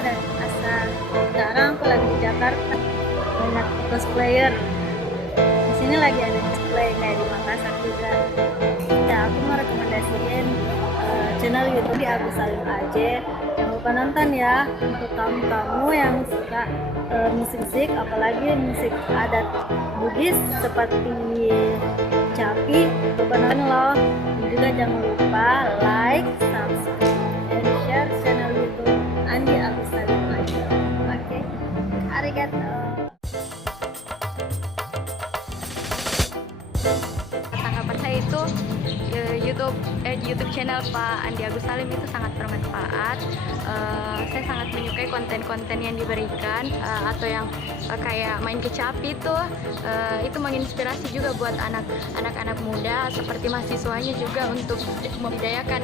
dari Makassar. Sekarang aku lagi di Jakarta. Banyak cosplayer. Di sini lagi ada display kayak di Makassar juga. Ya, aku mau rekomendasiin channel YouTube di Agus Salim Aja. Jangan lupa nonton ya untuk kamu-kamu yang suka musik-musik, apalagi musik adat Bugis seperti Capi. Lupa nonton loh. Dan juga jangan lupa like, subscribe, and share channel YouTube Andi Agus Salim Aja. Oke, arigato. Tanggapan saya itu YouTube channel Pak Andi Agus Salim itu sangat bermanfaat. Saya sangat menyukai konten-konten yang diberikan atau yang kayak main kecapi itu menginspirasi juga buat anak-anak muda seperti mahasiswanya juga untuk membudidayakan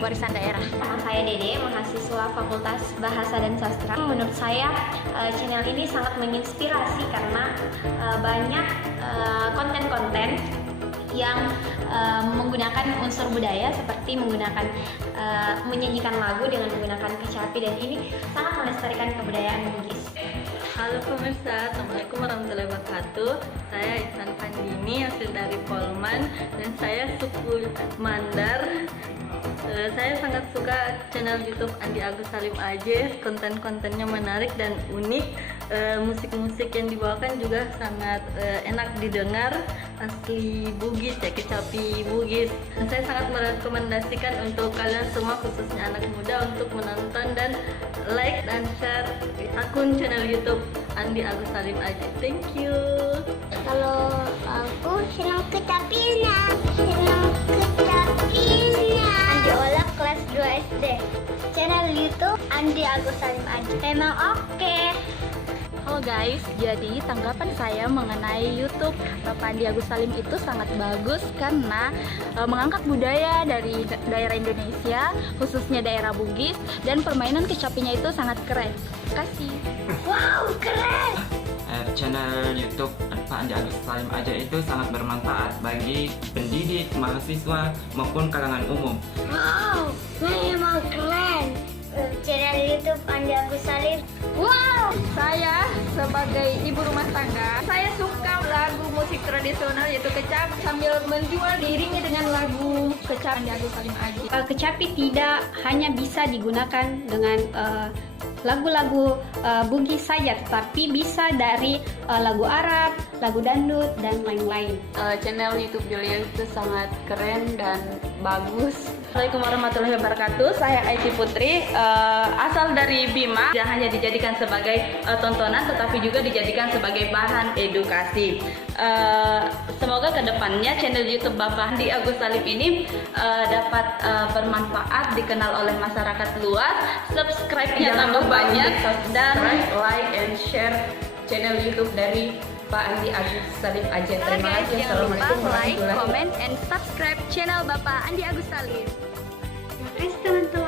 warisan daerah. Nama saya Dede, mahasiswa Fakultas Bahasa dan Sastra. Menurut saya channel ini sangat menginspirasi karena banyak konten-konten yang menggunakan unsur budaya seperti menggunakan menyanyikan lagu dengan menggunakan kecapi, dan ini sangat melestarikan kebudayaan Bugis. Halo pemirsa, Assalamualaikum warahmatullahi wabarakatuh. Saya Ihsan Pandini, asli dari Polman, dan saya suku Mandar. Saya sangat suka channel YouTube Andi Agus Salim Aja. Konten-kontennya menarik dan unik. Musik-musik yang dibawakan juga sangat enak didengar, asli Bugis ya, kecapi Bugis. Dan saya sangat merekomendasikan untuk kalian semua, khususnya anak muda, untuk menonton dan like dan share akun channel YouTube Andi Agus Salim Aja. Thank you. Kalau aku senang kecapinya, Andi Olah kelas 2 SD. Channel YouTube Andi Agus Salim Aja. Memang oke. Halo guys, jadi tanggapan saya mengenai YouTube Bapak Andi Agus Salim itu sangat bagus karena mengangkat budaya dari daerah Indonesia, khususnya daerah Bugis, dan permainan kecapinya itu sangat keren. Terima kasih. Wow, keren. Channel YouTube Pak Andi Agus Salim Aja itu sangat bermanfaat bagi pendidik, mahasiswa maupun kalangan umum. Wow, memang keren. Channel YouTube Andi Agus Salim. Wow, saya sebagai ibu rumah tangga, saya suka lagu musik tradisional yaitu kecap sambil menjual diiringi dengan lagu kecap Andi Agus Salim Aja. Kecapi tidak hanya bisa digunakan dengan lagu-lagu Bugis saja, tetapi bisa dari lagu Arab, lagu dangdut, dan lain-lain. Channel YouTube beliau itu sangat keren dan bagus. Assalamualaikum warahmatullahi wabarakatuh. Saya Aiti Putri, asal dari Bima. Tidak hanya dijadikan sebagai tontonan, tetapi juga dijadikan sebagai bahan edukasi. Semoga kedepannya channel YouTube Bapak Andi Agus Salim ini dapat bermanfaat, dikenal oleh masyarakat luas. Subscribe-nya tambah banyak, dan like and share channel YouTube dari Pak Andi Agus Salim Aja. Terima kasih. Jangan lupa Assalamualaikum like, warahmatullahi wabarakatuh. comment, and subscribe channel Bapak Andi Agus Salim. Terima kasih teman-teman.